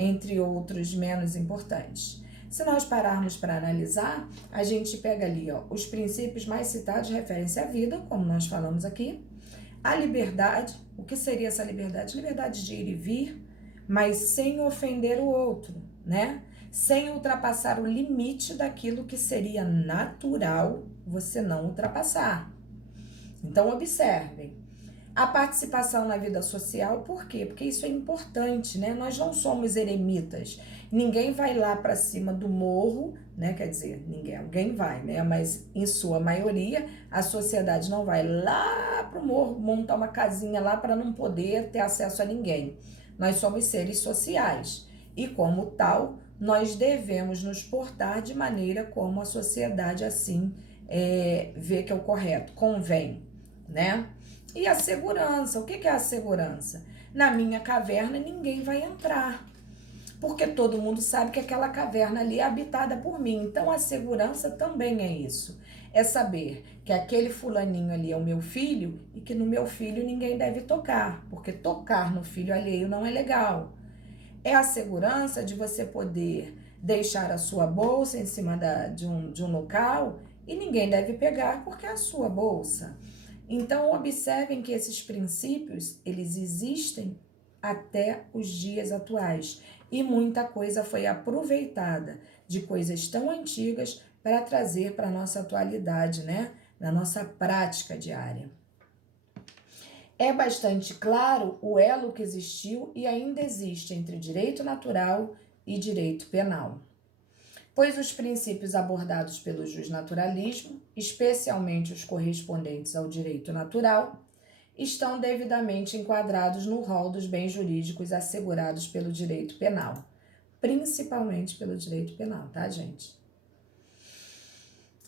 entre outros menos importantes. Se nós pararmos para analisar, a gente pega ali, ó, os princípios mais citados referem-se à vida, como nós falamos aqui, a liberdade. O que seria essa liberdade? Liberdade de ir e vir, mas sem ofender o outro, né? Sem ultrapassar o limite daquilo que seria natural você não ultrapassar. Então, observem. A participação na vida social, por quê? Porque isso é importante, né? Nós não somos eremitas. Ninguém vai lá para cima do morro, né? Quer dizer, alguém vai, né? Mas em sua maioria, a sociedade não vai lá pro morro montar uma casinha lá para não poder ter acesso a ninguém. Nós somos seres sociais e, como tal, nós devemos nos portar de maneira como a sociedade assim vê que é o correto, convém, né? E a segurança, o que é a segurança? Na minha caverna ninguém vai entrar, porque todo mundo sabe que aquela caverna ali é habitada por mim. Então a segurança também é isso, é saber que aquele fulaninho ali é o meu filho e que no meu filho ninguém deve tocar, porque tocar no filho alheio não é legal. É a segurança de você poder deixar a sua bolsa em cima de um local e ninguém deve pegar porque é a sua bolsa. Então, observem que esses princípios, eles existem até os dias atuais. E muita coisa foi aproveitada de coisas tão antigas para trazer para a nossa atualidade, né? Na nossa prática diária. É bastante claro o elo que existiu e ainda existe entre direito natural e direito penal, pois os princípios abordados pelo justnaturalismo, especialmente os correspondentes ao direito natural, estão devidamente enquadrados no rol dos bens jurídicos assegurados pelo direito penal, principalmente pelo direito penal, tá, gente?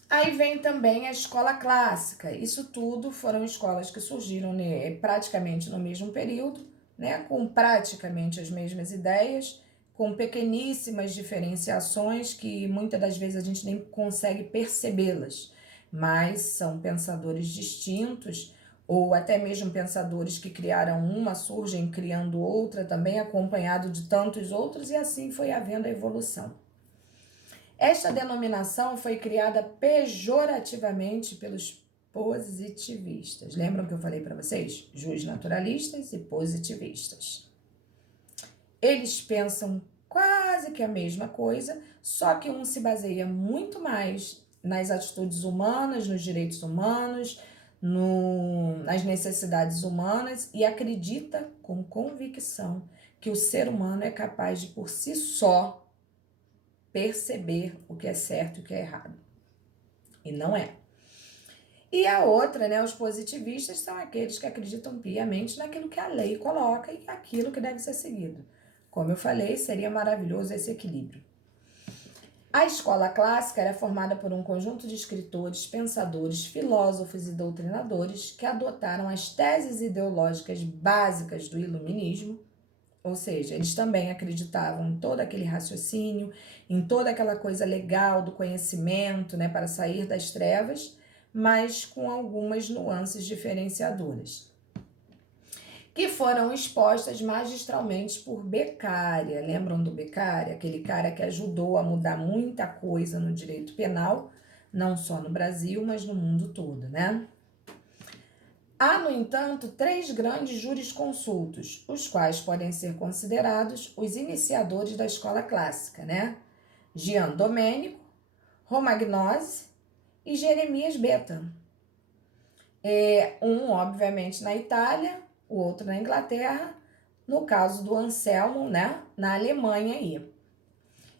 Aí vem também a escola clássica. Isso tudo foram escolas que surgiram, né, praticamente no mesmo período, né, com praticamente as mesmas ideias, com pequeníssimas diferenciações que muitas das vezes a gente nem consegue percebê-las, mas são pensadores distintos, ou até mesmo pensadores que criaram uma, surgem criando outra também, acompanhado de tantos outros, e assim foi havendo a evolução. Esta denominação foi criada pejorativamente pelos positivistas. Lembram que eu falei para vocês? Justnaturalistas e positivistas. Eles pensam quase que a mesma coisa, só que um se baseia muito mais nas atitudes humanas, nos direitos humanos, nas necessidades humanas e acredita com convicção que o ser humano é capaz de, por si só, perceber o que é certo e o que é errado. E não é. E a outra, né, os positivistas são aqueles que acreditam piamente naquilo que a lei coloca e aquilo que deve ser seguido. Como eu falei, seria maravilhoso esse equilíbrio. A escola clássica era formada por um conjunto de escritores, pensadores, filósofos e doutrinadores que adotaram as teses ideológicas básicas do iluminismo, ou seja, eles também acreditavam em todo aquele raciocínio, em toda aquela coisa legal do conhecimento, né, para sair das trevas, mas com algumas nuances diferenciadoras, que foram expostas magistralmente por Beccaria. Lembram do Beccaria? Aquele cara que ajudou a mudar muita coisa no direito penal, não só no Brasil, mas no mundo todo, né? Há, no entanto, 3 grandes jurisconsultos, os quais podem ser considerados os iniciadores da escola clássica, né? Gian Domenico, Romagnose e Jeremias Betta. Um, obviamente, na Itália, o outro na Inglaterra, no caso do Anselmo, né? Na Alemanha aí.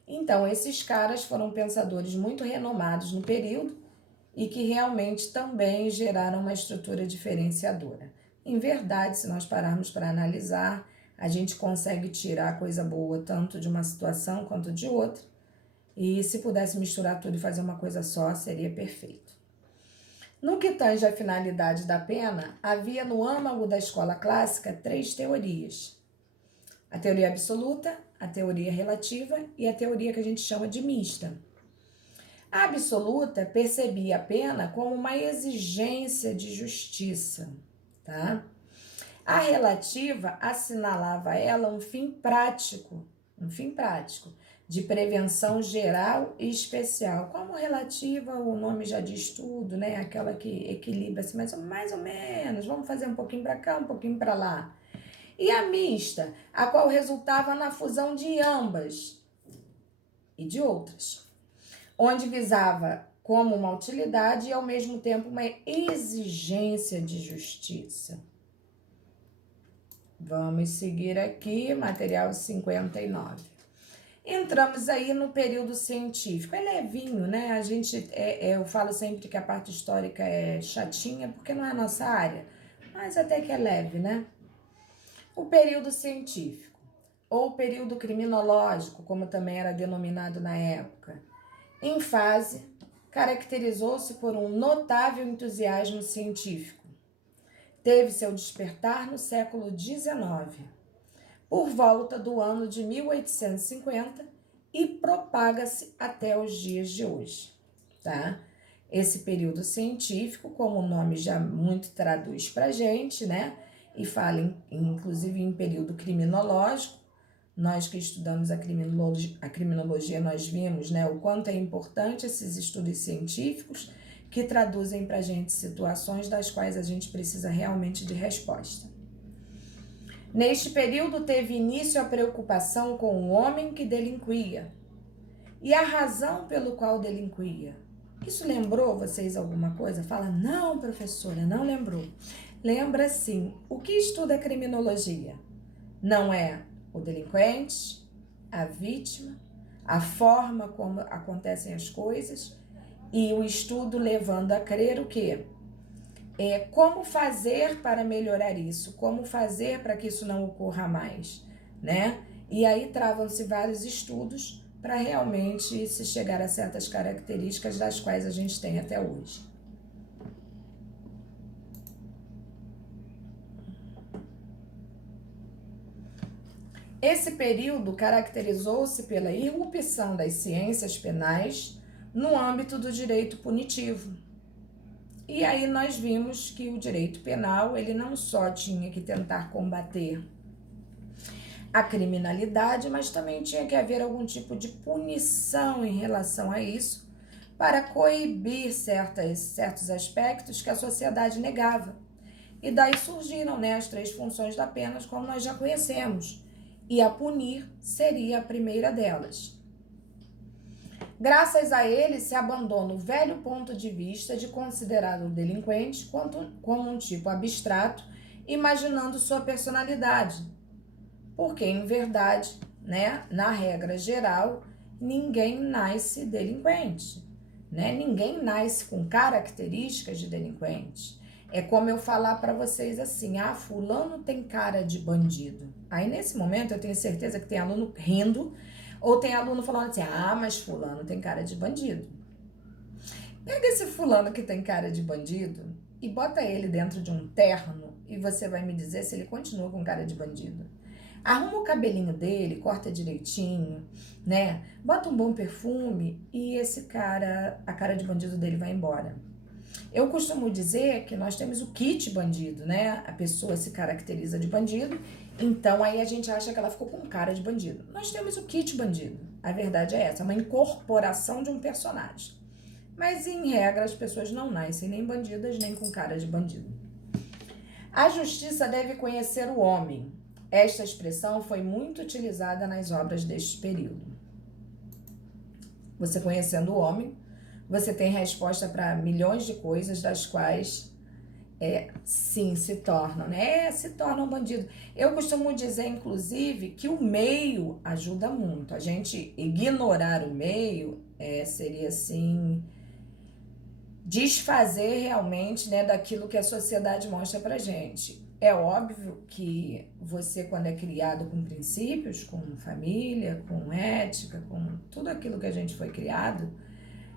Então, esses caras foram pensadores muito renomados no período, e que realmente também geraram uma estrutura diferenciadora. Em verdade, se nós pararmos para analisar, a gente consegue tirar coisa boa tanto de uma situação quanto de outra, e se pudesse misturar tudo e fazer uma coisa só, seria perfeito. No que tange à finalidade da pena, havia no âmago da escola clássica 3 teorias. A teoria absoluta, a teoria relativa e a teoria que a gente chama de mista. A absoluta percebia a pena como uma exigência de justiça, tá? A relativa assinalava a ela um fim prático, um fim prático, de prevenção geral e especial, como relativa, o nome já diz tudo, né? Aquela que equilibra assim, mais ou menos, vamos fazer um pouquinho para cá, um pouquinho para lá. E a mista, a qual resultava na fusão de ambas e de outras, onde visava como uma utilidade e ao mesmo tempo uma exigência de justiça. Vamos seguir aqui, material 59. Entramos aí no período científico. É levinho, né? A gente, eu falo sempre que a parte histórica é chatinha, porque não é a nossa área, mas até que é leve, né? O período científico, ou período criminológico, como também era denominado na época, em fase, caracterizou-se por um notável entusiasmo científico. Teve seu despertar no século XIX, por volta do ano de 1850, e propaga-se até os dias de hoje, tá? Esse período científico, como o nome já muito traduz pra gente, né? E fala, inclusive, em período criminológico. Nós que estudamos a criminologia, nós vimos, né, o quanto é importante esses estudos científicos que traduzem pra gente situações das quais a gente precisa realmente de resposta. Neste período teve início a preocupação com o homem que delinquia e a razão pelo qual delinquia. Isso lembrou vocês alguma coisa? Fala, não, professora, não lembrou. Lembra sim. O que estuda a criminologia? Não é o delinquente, a vítima, a forma como acontecem as coisas e o estudo levando a crer o quê? Como fazer para melhorar isso, como fazer para que isso não ocorra mais, né? E aí travam-se vários estudos para realmente se chegar a certas características das quais a gente tem até hoje. Esse período caracterizou-se pela irrupção das ciências penais no âmbito do direito punitivo. E aí nós vimos que o direito penal, ele não só tinha que tentar combater a criminalidade, mas também tinha que haver algum tipo de punição em relação a isso, para coibir certos aspectos que a sociedade negava. E daí surgiram, né, as 3 funções da pena, como nós já conhecemos, e a punir seria a primeira delas. Graças a ele, se abandona o velho ponto de vista de considerar o delinquente como um tipo abstrato, imaginando sua personalidade. Porque, em verdade, né, na regra geral, ninguém nasce delinquente, né? Ninguém nasce com características de delinquente. É como eu falar para vocês assim, fulano tem cara de bandido. Aí, nesse momento, eu tenho certeza que tem aluno rindo, ou tem aluno falando assim, mas fulano tem cara de bandido. Pega esse fulano que tem cara de bandido e bota ele dentro de um terno e você vai me dizer se ele continua com cara de bandido. Arruma o cabelinho dele, corta direitinho, né? Bota um bom perfume e esse cara, a cara de bandido dele vai embora. Eu costumo dizer que nós temos o kit bandido, né? A pessoa se caracteriza de bandido, então aí a gente acha que ela ficou com cara de bandido. Nós temos o kit bandido. A verdade é essa, é uma incorporação de um personagem. Mas, em regra, as pessoas não nascem nem bandidas, nem com cara de bandido. A justiça deve conhecer o homem. Esta expressão foi muito utilizada nas obras deste período. Você conhecendo o homem, você tem resposta para milhões de coisas das quais, sim, se tornam, né? Se tornam bandido. Eu costumo dizer, inclusive, que o meio ajuda muito. A gente ignorar o meio seria, assim, desfazer realmente, né, daquilo que a sociedade mostra pra gente. É óbvio que você, quando é criado com princípios, com família, com ética, com tudo aquilo que a gente foi criado,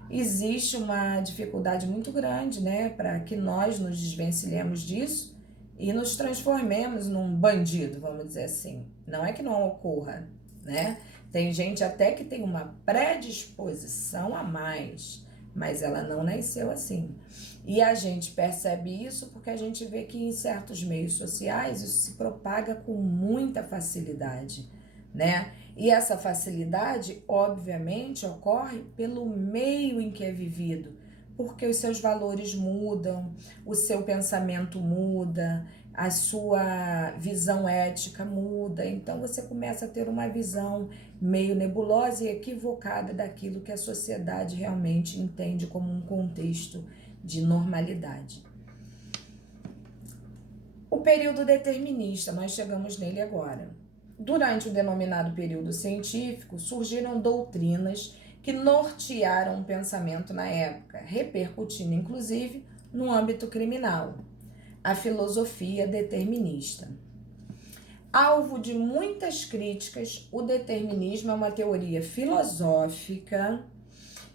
existe uma dificuldade muito grande, né, para que nós nos desvencilhemos disso e nos transformemos num bandido, vamos dizer assim. Não é que não ocorra, né? Tem gente até que tem uma predisposição a mais, mas ela não nasceu assim. E a gente percebe isso porque a gente vê que em certos meios sociais isso se propaga com muita facilidade, né? E essa facilidade, obviamente, ocorre pelo meio em que é vivido, porque os seus valores mudam, o seu pensamento muda, a sua visão ética muda, então você começa a ter uma visão meio nebulosa e equivocada daquilo que a sociedade realmente entende como um contexto de normalidade. O período determinista, nós chegamos nele agora. Durante o denominado período científico, surgiram doutrinas que nortearam o pensamento na época, repercutindo inclusive no âmbito criminal. A filosofia determinista. Alvo de muitas críticas, o determinismo é uma teoria filosófica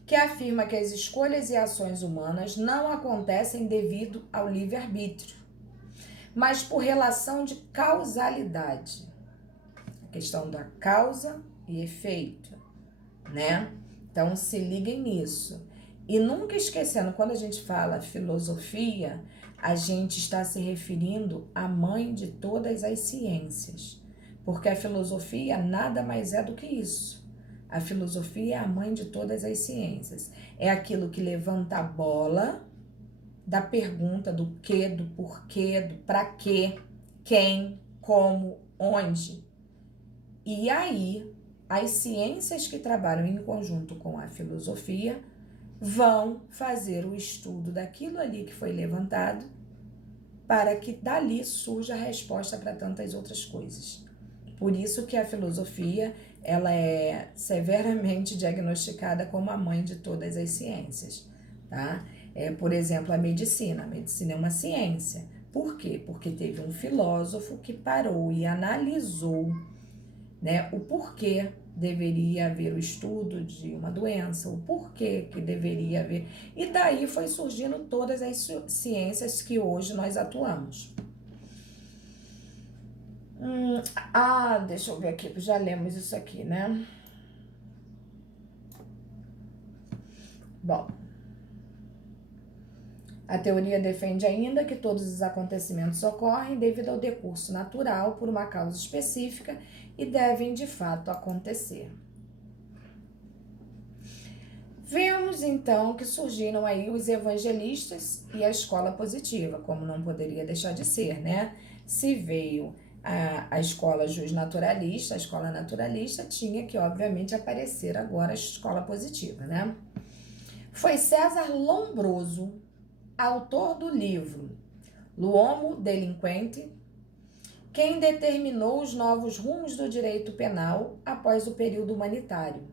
que afirma que as escolhas e ações humanas não acontecem devido ao livre-arbítrio, mas por relação de causalidade. A questão da causa e efeito, né? Então se liguem nisso. E nunca esquecendo, quando a gente fala filosofia, a gente está se referindo à mãe de todas as ciências, porque a filosofia nada mais é do que isso. A filosofia é a mãe de todas as ciências. É aquilo que levanta a bola da pergunta do que, do porquê, do pra quê, quem, como, onde. E aí, as ciências que trabalham em conjunto com a filosofia vão fazer o estudo daquilo ali que foi levantado para que dali surja a resposta para tantas outras coisas. Por isso que a filosofia, ela é severamente diagnosticada como a mãe de todas as ciências, tá? Por exemplo, a medicina. A medicina é uma ciência. Por quê? Porque teve um filósofo que parou e analisou, né, o porquê deveria haver o estudo de uma doença, o porquê que deveria haver. E daí foi surgindo todas as ciências que hoje nós atuamos. Deixa eu ver aqui, já lemos isso aqui, né? Bom, a teoria defende ainda que todos os acontecimentos ocorrem devido ao decurso natural por uma causa específica e devem de fato acontecer. Vemos então que surgiram aí os evangelistas e a escola positiva, como não poderia deixar de ser, né? Se veio a escola justnaturalista, a escola naturalista, tinha que obviamente aparecer agora a escola positiva, né? Foi César Lombroso, autor do livro L'Uomo Delinquente, quem determinou os novos rumos do direito penal após o período humanitário,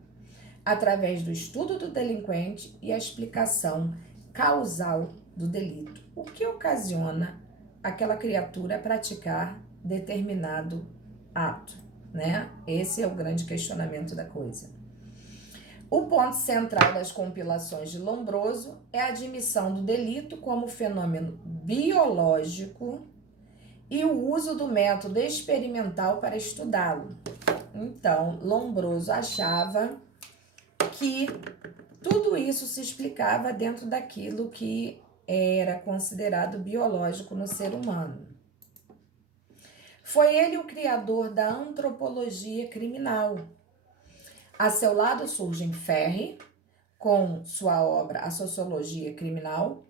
através do estudo do delinquente e a explicação causal do delito, o que ocasiona aquela criatura praticar determinado ato, né? Esse é o grande questionamento da coisa. O ponto central das compilações de Lombroso é a admissão do delito como fenômeno biológico e o uso do método experimental para estudá-lo. Então, Lombroso achava que tudo isso se explicava dentro daquilo que era considerado biológico no ser humano. Foi ele o criador da antropologia criminal. A seu lado surgem Ferri, com sua obra A Sociologia Criminal,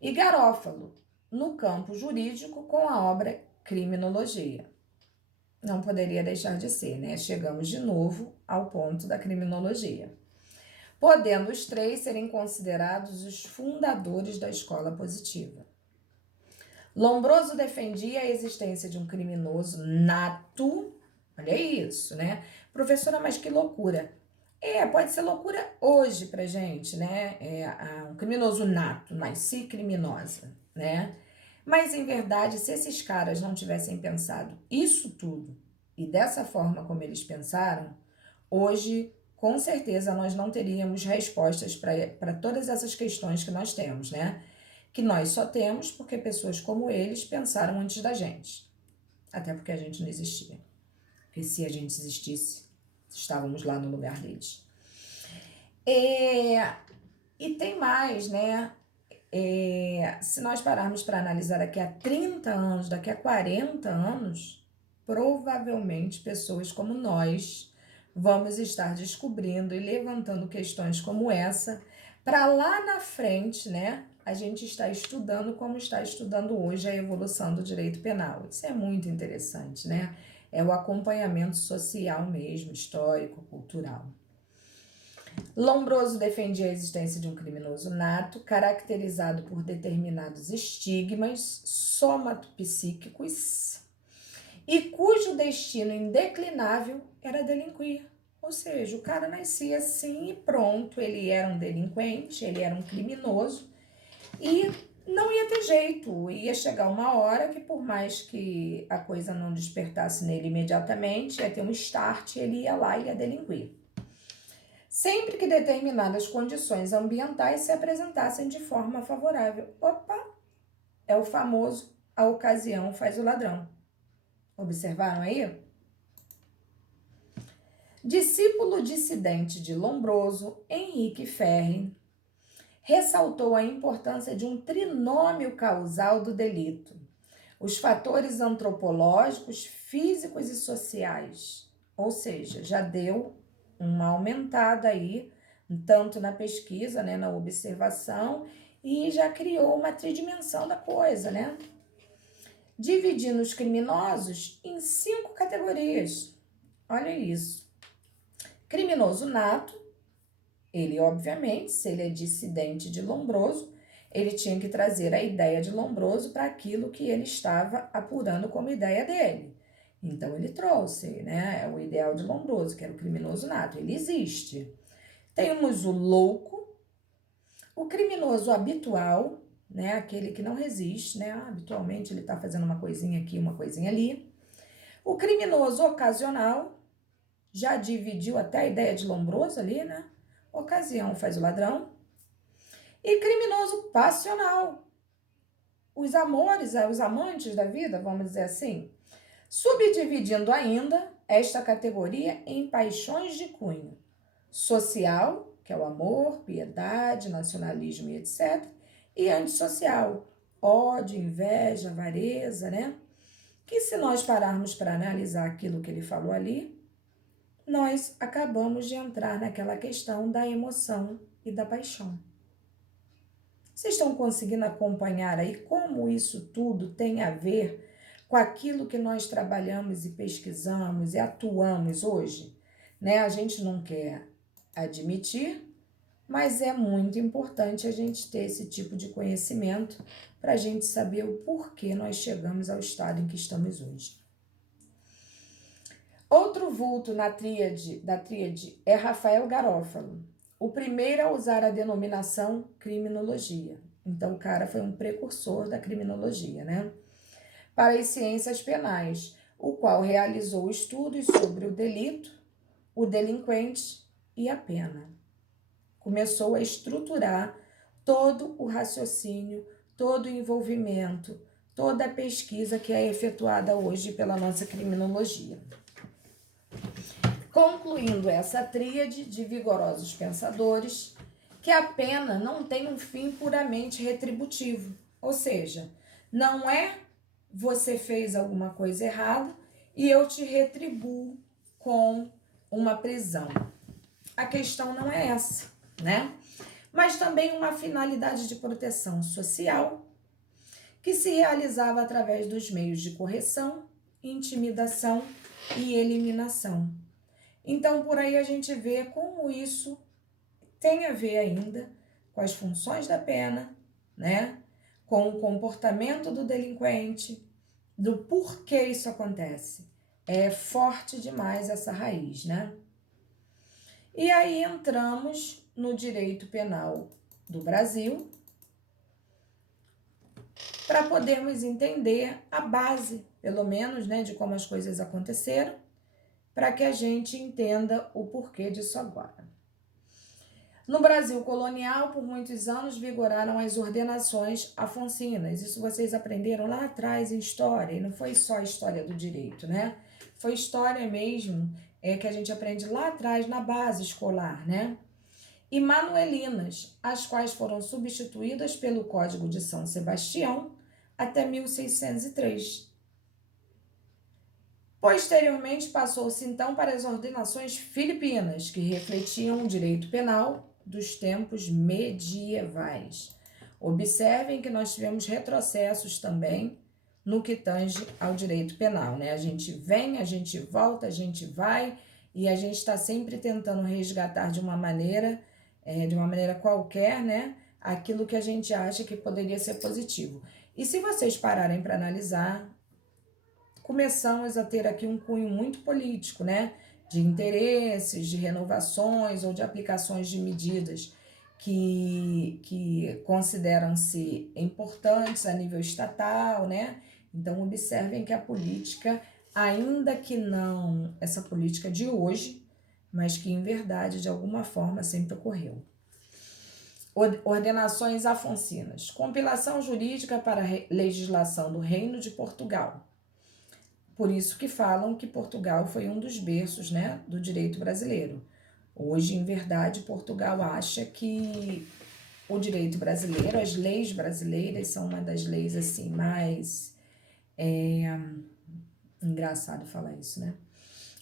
e Garófalo, no campo jurídico, com a obra Criminologia. Não poderia deixar de ser, né? Chegamos de novo ao ponto da criminologia, podendo os três serem considerados os fundadores da escola positiva. Lombroso defendia a existência de um criminoso nato, olha isso, né? Professora, mas que loucura. Pode ser loucura hoje pra gente, né? Um criminoso nato, nasci criminosa, né? Mas, em verdade, se esses caras não tivessem pensado isso tudo e dessa forma como eles pensaram, hoje, com certeza, nós não teríamos respostas para todas essas questões que nós temos, né? Que nós só temos porque pessoas como eles pensaram antes da gente. Até porque a gente não existia. Porque se a gente existisse, estávamos lá no lugar deles. E tem mais, né? Se nós pararmos para analisar daqui a 30 anos, daqui a 40 anos, provavelmente pessoas como nós vamos estar descobrindo e levantando questões como essa, para lá na frente, né, a gente está estudando como está estudando hoje a evolução do direito penal. Isso é muito interessante, né? É o acompanhamento social mesmo, histórico, cultural. Lombroso defendia a existência de um criminoso nato, caracterizado por determinados estigmas somatopsíquicos e cujo destino indeclinável era delinquir. Ou seja, o cara nascia assim e pronto, ele era um delinquente, ele era um criminoso e não ia ter jeito. Ia chegar uma hora que, por mais que a coisa não despertasse nele imediatamente, ia ter um start, ele ia lá e ia delinquir. Sempre que determinadas condições ambientais se apresentassem de forma favorável. Opa, é o famoso a ocasião faz o ladrão. Observaram aí? Discípulo dissidente de Lombroso, Henrique Ferri, ressaltou a importância de um trinômio causal do delito. Os fatores antropológicos, físicos e sociais. Ou seja, já deu uma aumentada aí, tanto na pesquisa, né, na observação, e já criou uma tridimensão da coisa, né? Dividindo os criminosos em 5 categorias. Olha isso. Criminoso nato, ele obviamente, se ele é dissidente de Lombroso, ele tinha que trazer a ideia de Lombroso para aquilo que ele estava apurando como ideia dele. Então ele trouxe, né, o ideal de Lombroso, que era o criminoso nato. Ele existe. Temos o louco, o criminoso habitual, né, aquele que não resiste, né, habitualmente ele está fazendo uma coisinha aqui, uma coisinha ali. O criminoso ocasional, já dividiu até a ideia de Lombroso ali, né? Ocasião faz o ladrão. E criminoso passional, os amores, os amantes da vida, vamos dizer assim. Subdividindo ainda esta categoria em paixões de cunho social, que é o amor, piedade, nacionalismo e etc., e antissocial, ódio, inveja, avareza, né? Que se nós pararmos para analisar aquilo que ele falou ali, nós acabamos de entrar naquela questão da emoção e da paixão. Vocês estão conseguindo acompanhar aí como isso tudo tem a ver com aquilo que nós trabalhamos e pesquisamos e atuamos hoje? Né? A gente não quer admitir, mas é muito importante a gente ter esse tipo de conhecimento para a gente saber o porquê nós chegamos ao estado em que estamos hoje. Outro vulto da tríade é Rafael Garófalo, o primeiro a usar a denominação criminologia. Então, o cara foi um precursor da criminologia, né? Para as ciências penais, o qual realizou estudos sobre o delito, o delinquente e a pena. Começou a estruturar todo o raciocínio, todo o envolvimento, toda a pesquisa que é efetuada hoje pela nossa criminologia. Concluindo essa tríade de vigorosos pensadores, que a pena não tem um fim puramente retributivo, ou seja, não é você fez alguma coisa errada e eu te retribuo com uma prisão. A questão não é essa, né? Mas também uma finalidade de proteção social que se realizava através dos meios de correção, intimidação e eliminação. Então, por aí a gente vê como isso tem a ver ainda com as funções da pena, né? Com o comportamento do delinquente, do porquê isso acontece. É forte demais essa raiz, né? E aí entramos no direito penal do Brasil para podermos entender a base, pelo menos, né, de como as coisas aconteceram, para que a gente entenda o porquê disso agora. No Brasil colonial, por muitos anos, vigoraram as ordenações afoncinas. Isso vocês aprenderam lá atrás em história, e não foi só a história do direito, né? Foi história mesmo, que a gente aprende lá atrás na base escolar, né? E manuelinas, as quais foram substituídas pelo Código de São Sebastião até 1603. Posteriormente, passou-se então para as ordenações filipinas, que refletiam o direito penal dos tempos medievais. Observem que nós tivemos retrocessos também no que tange ao direito penal, né? A gente vem, a gente volta, a gente vai e a gente está sempre tentando resgatar de uma maneira qualquer, né? Aquilo que a gente acha que poderia ser positivo. E se vocês pararem para analisar, começamos a ter aqui um cunho muito político, né? De interesses, de renovações ou de aplicações de medidas que consideram-se importantes a nível estatal, né? Então, observem que a política, ainda que não essa política de hoje, mas que em verdade, de alguma forma, sempre ocorreu. Ordenações afonsinas. Compilação jurídica para a legislação do Reino de Portugal. Por isso que falam que Portugal foi um dos berços, né, do direito brasileiro. Hoje, em verdade, Portugal acha que o direito brasileiro, as leis brasileiras são uma das leis assim mais... engraçado falar isso, né?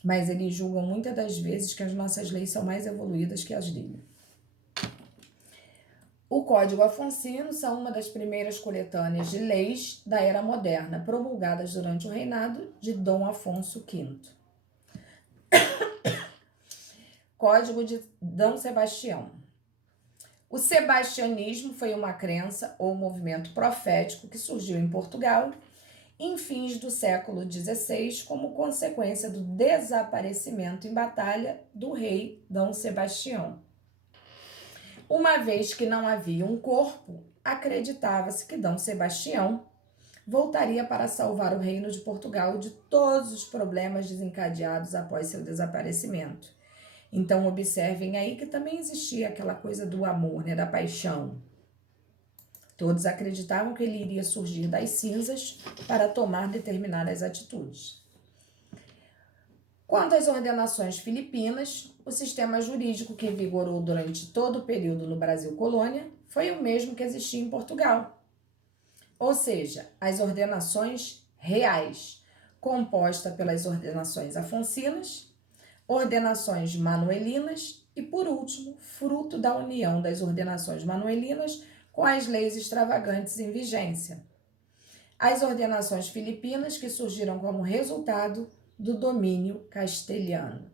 Mas eles julgam muitas das vezes que as nossas leis são mais evoluídas que as dele. O Código Afonsino são uma das primeiras coletâneas de leis da Era Moderna, promulgadas durante o reinado de Dom Afonso V. Código de Dom Sebastião. O sebastianismo foi uma crença ou movimento profético que surgiu em Portugal em fins do século XVI como consequência do desaparecimento em batalha do rei Dom Sebastião. Uma vez que não havia um corpo, acreditava-se que Dom Sebastião voltaria para salvar o reino de Portugal de todos os problemas desencadeados após seu desaparecimento. Então, observem aí que também existia aquela coisa do amor, né, da paixão. Todos acreditavam que ele iria surgir das cinzas para tomar determinadas atitudes. Quanto às ordenações filipinas, o sistema jurídico que vigorou durante todo o período no Brasil colônia foi o mesmo que existia em Portugal. Ou seja, as ordenações reais, composta pelas ordenações afonsinas, ordenações manuelinas e, por último, fruto da união das ordenações manuelinas com as leis extravagantes em vigência. As ordenações filipinas que surgiram como resultado do domínio castelhano.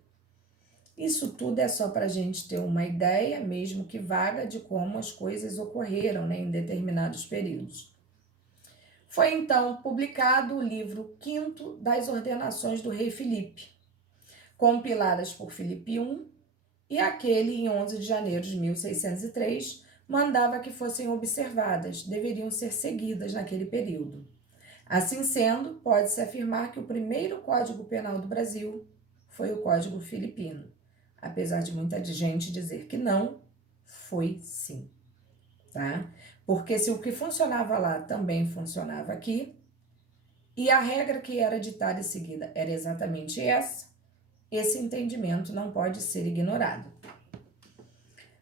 Isso tudo é só para a gente ter uma ideia, mesmo que vaga, de como as coisas ocorreram, né, em determinados períodos. Foi então publicado o livro V das Ordenações do Rei Filipe, compiladas por Filipe I, e aquele, em 11 de janeiro de 1603, mandava que fossem observadas, deveriam ser seguidas naquele período. Assim sendo, pode-se afirmar que o primeiro Código Penal do Brasil foi o Código Filipino. Apesar de muita gente dizer que não, foi sim, tá? Porque se o que funcionava lá também funcionava aqui, e a regra que era ditada e seguida era exatamente essa, esse entendimento não pode ser ignorado.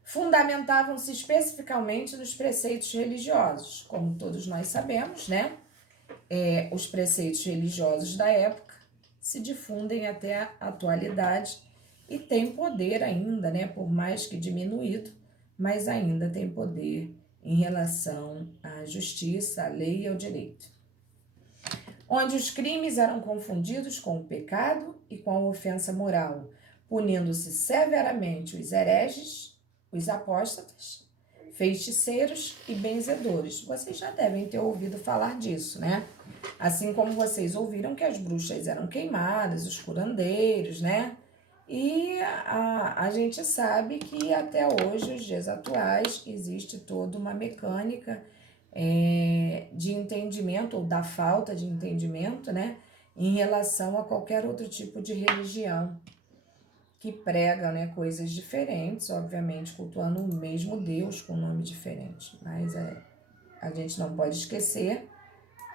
Fundamentavam-se especificamente nos preceitos religiosos, como todos nós sabemos, né? Os preceitos religiosos da época se difundem até a atualidade e têm poder ainda, né? Por mais que diminuído, mas ainda tem poder em relação à justiça, à lei e ao direito. Onde os crimes eram confundidos com o pecado e com a ofensa moral, punindo-se severamente os hereges, os apóstatas, feiticeiros e benzedores. Vocês já devem ter ouvido falar disso, né? Assim como vocês ouviram que as bruxas eram queimadas, os curandeiros, né? E a gente sabe que até hoje, os dias atuais, existe toda uma mecânica de entendimento, ou da falta de entendimento, né? Em relação a qualquer outro tipo de religião que prega, né, coisas diferentes, obviamente cultuando o mesmo Deus com nome diferente. Mas a gente não pode esquecer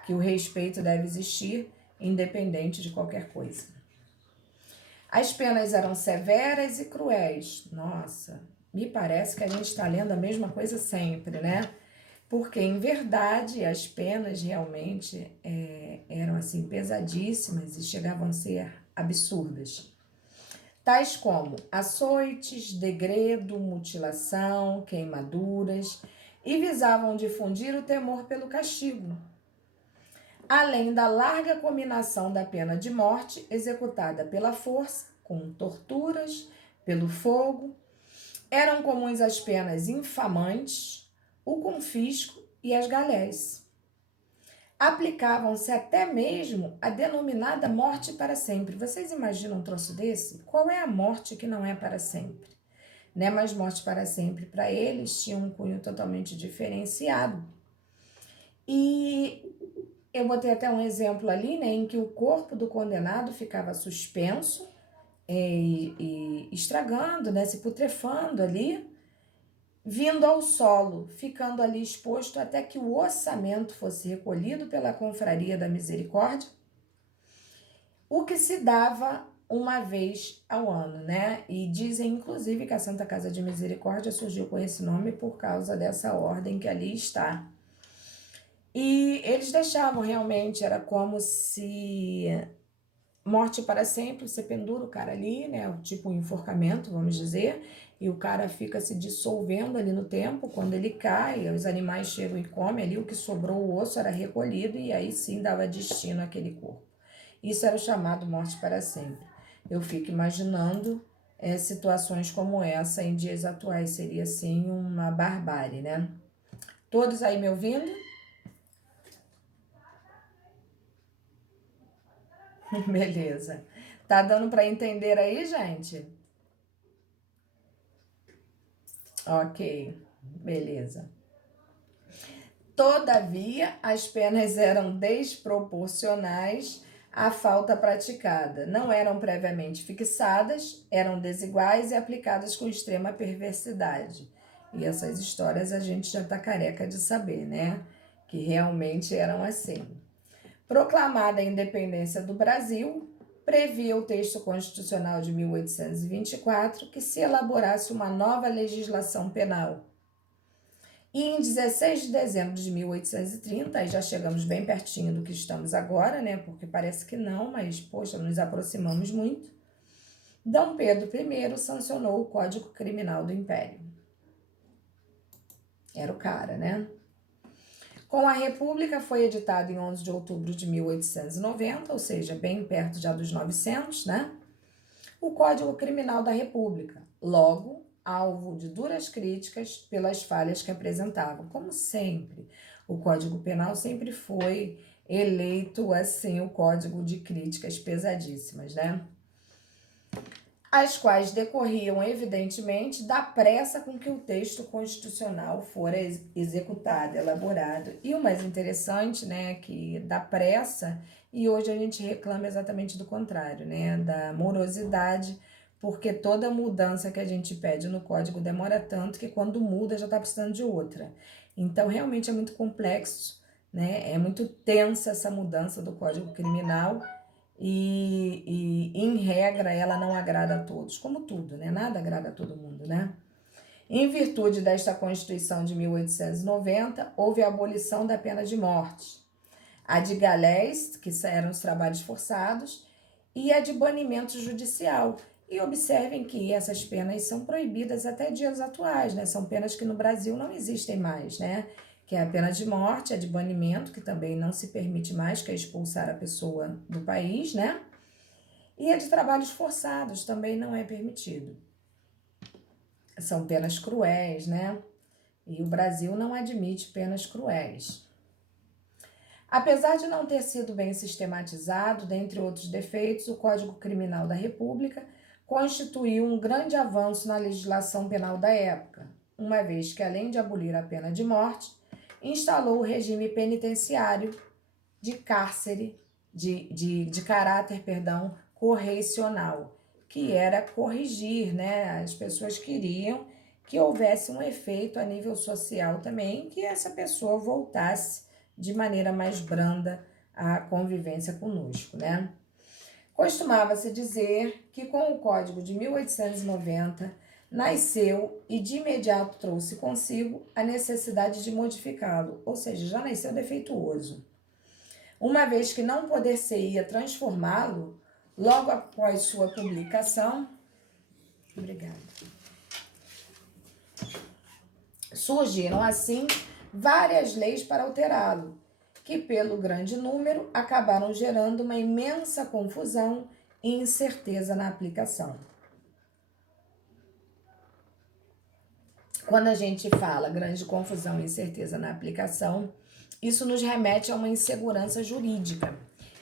que o respeito deve existir independente de qualquer coisa. As penas eram severas e cruéis. Nossa, me parece que a gente está lendo a mesma coisa sempre, né? porque em verdade as penas realmente eram assim pesadíssimas e chegavam a ser absurdas, tais como açoites, degredo, mutilação, queimaduras, e visavam difundir o temor pelo castigo, além da larga combinação da pena de morte executada pela força, com torturas, pelo fogo. Eram comuns as penas infamantes, o confisco e as galés. Aplicavam-se até mesmo a denominada morte para sempre. Vocês imaginam um troço desse? Qual é a morte que não é para sempre? Né? Mas morte para sempre para eles tinha um cunho totalmente diferenciado. E eu botei até um exemplo ali, né, em que o corpo do condenado ficava suspenso e estragando, né, se putrefando ali, vindo ao solo, ficando ali exposto até que o ossamento fosse recolhido pela Confraria da Misericórdia, o que se dava uma vez ao ano, né? E dizem, inclusive, que a Santa Casa de Misericórdia surgiu com esse nome por causa dessa ordem que ali está. E eles deixavam realmente, era como se morte para sempre, você pendura o cara ali, né? Tipo um enforcamento, vamos dizer, e o cara fica se dissolvendo ali no tempo. Quando ele cai, os animais chegam e comem ali, o que sobrou, o osso era recolhido e aí sim dava destino àquele corpo. Isso era o chamado morte para sempre. Eu fico imaginando situações como essa em dias atuais, seria assim uma barbárie, né? Todos aí me ouvindo? Beleza. Tá dando para entender aí, gente? Ok, beleza. Todavia, as penas eram desproporcionais à falta praticada. Não eram previamente fixadas, eram desiguais e aplicadas com extrema perversidade. E essas histórias a gente já tá careca de saber, né? Que realmente eram assim. Proclamada a independência do Brasil, previa o texto constitucional de 1824 que se elaborasse uma nova legislação penal. E em 16 de dezembro de 1830, aí já chegamos bem pertinho do que estamos agora, né? Porque parece que não, mas, poxa, nos aproximamos muito. Dom Pedro I sancionou o Código Criminal do Império. Era o cara, né? Com a República foi editado em 11 de outubro de 1890, ou seja, bem perto já dos 900, né? O Código Criminal da República, logo alvo de duras críticas pelas falhas que apresentava. Como sempre, o Código Penal sempre foi eleito assim o código de críticas pesadíssimas, né? As quais decorriam, evidentemente, da pressa com que o texto constitucional fora executado, elaborado. E o mais interessante, né, que da pressa, e hoje a gente reclama exatamente do contrário, né, da morosidade, porque toda mudança que a gente pede no código demora tanto que quando muda já está precisando de outra. Então, realmente é muito complexo, né, é muito tensa essa mudança do Código Criminal, e em regra ela não agrada a todos, como tudo, né? Nada agrada a todo mundo, né? Em virtude desta Constituição de 1890, houve a abolição da pena de morte, a de galés, que eram os trabalhos forçados, e a de banimento judicial. E observem que essas penas são proibidas até dias atuais, né? São penas que no Brasil não existem mais, né? Que é a pena de morte, a de banimento, que também não se permite mais, que é expulsar a pessoa do país, né? E a de trabalhos forçados também não é permitido. São penas cruéis, né? E o Brasil não admite penas cruéis. Apesar de não ter sido bem sistematizado, dentre outros defeitos, o Código Criminal da República constituiu um grande avanço na legislação penal da época, uma vez que, além de abolir a pena de morte, instalou o regime penitenciário de cárcere, de caráter, correcional, que era corrigir, né? As pessoas queriam que houvesse um efeito a nível social também, que essa pessoa voltasse de maneira mais branda à convivência conosco, né? Costumava-se dizer que com o Código de 1890 nasceu e de imediato trouxe consigo a necessidade de modificá-lo, ou seja, já nasceu defeituoso. Uma vez que não poder-se-ia transformá-lo, logo após sua publicação, surgiram assim várias leis para alterá-lo, que pelo grande número acabaram gerando uma imensa confusão e incerteza na aplicação. Quando a gente fala grande confusão e incerteza na aplicação, isso nos remete a uma insegurança jurídica.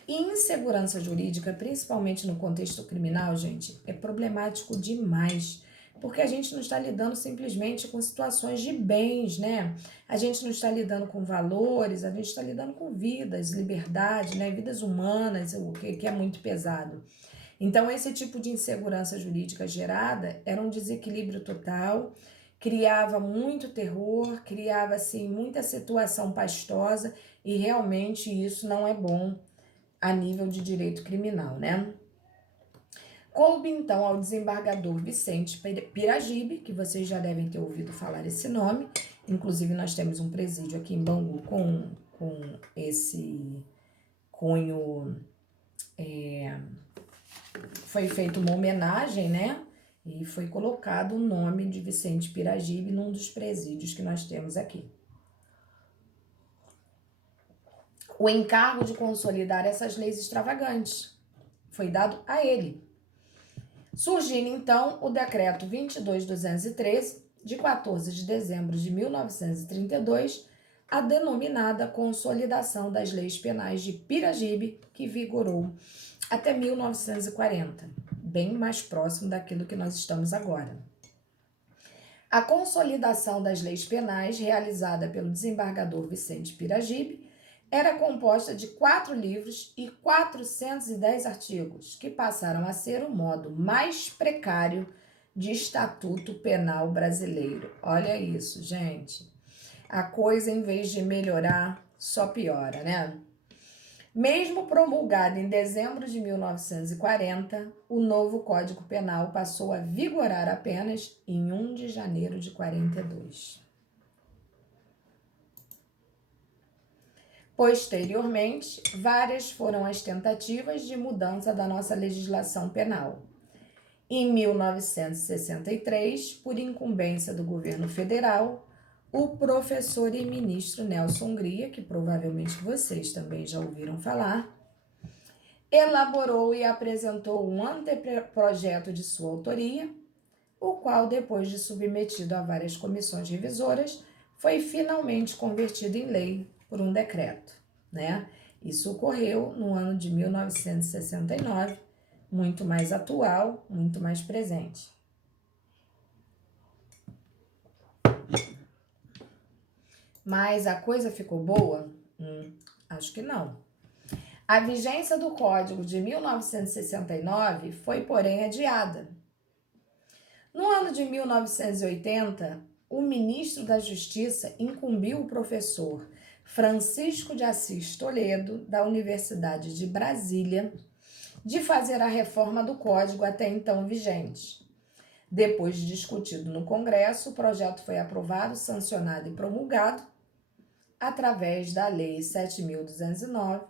E insegurança jurídica, principalmente no contexto criminal, gente, é problemático demais, porque a gente não está lidando simplesmente com situações de bens, né? A gente não está lidando com valores, a gente está lidando com vidas, liberdade, né? Vidas humanas, o que é muito pesado. Então, esse tipo de insegurança jurídica gerada era um desequilíbrio total, criava muito terror, criava assim muita situação pastosa e realmente isso não é bom a nível de direito criminal, né? Coube então ao desembargador Vicente Piragibe, que vocês já devem ter ouvido falar esse nome, inclusive nós temos um presídio aqui em Bangu com esse cunho, foi feita uma homenagem, né? E foi colocado o nome de Vicente Piragibe num dos presídios que nós temos aqui. O encargo de consolidar essas leis extravagantes foi dado a ele. Surgindo, então, o Decreto 22.213, de 14 de dezembro de 1932, a denominada Consolidação das Leis Penais de Piragibe, que vigorou até 1940, bem mais próximo daquilo que nós estamos agora. A consolidação das leis penais, realizada pelo desembargador Vicente Piragibe, era composta de 4 livros e 410 artigos, que passaram a ser o modo mais precário de estatuto penal brasileiro. Olha isso, gente. A coisa, em vez de melhorar, só piora, né? Mesmo promulgado em dezembro de 1940, o novo Código Penal passou a vigorar apenas em 1 de janeiro de 42. Posteriormente, várias foram as tentativas de mudança da nossa legislação penal. Em 1963, por incumbência do governo federal, o professor e ministro Nelson Hungria, que provavelmente vocês também já ouviram falar, elaborou e apresentou um anteprojeto de sua autoria, o qual, depois de submetido a várias comissões revisoras, foi finalmente convertido em lei por um decreto, né? Isso ocorreu no ano de 1969, muito mais atual, muito mais presente. Mas a coisa ficou boa? Acho que não. A vigência do Código de 1969 foi, porém, adiada. No ano de 1980, o ministro da Justiça incumbiu o professor Francisco de Assis Toledo, da Universidade de Brasília, de fazer a reforma do Código até então vigente. Depois de discutido no Congresso, o projeto foi aprovado, sancionado e promulgado através da Lei 7.209,